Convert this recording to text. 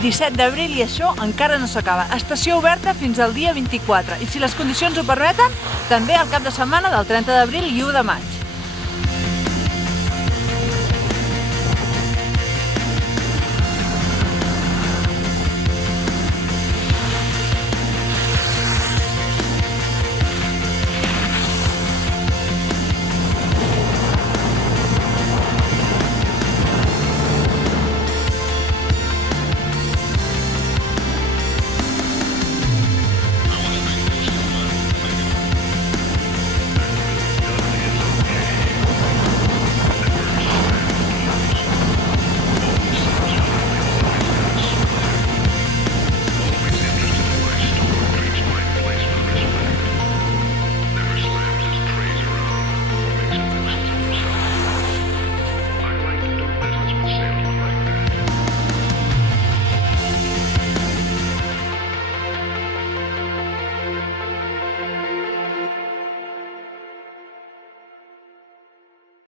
17 d'abril i això encara no s'acaba. Estació oberta fins al dia 24 i si les condicions ho permeten, també el cap de setmana del 30 d'abril i 1 de maig.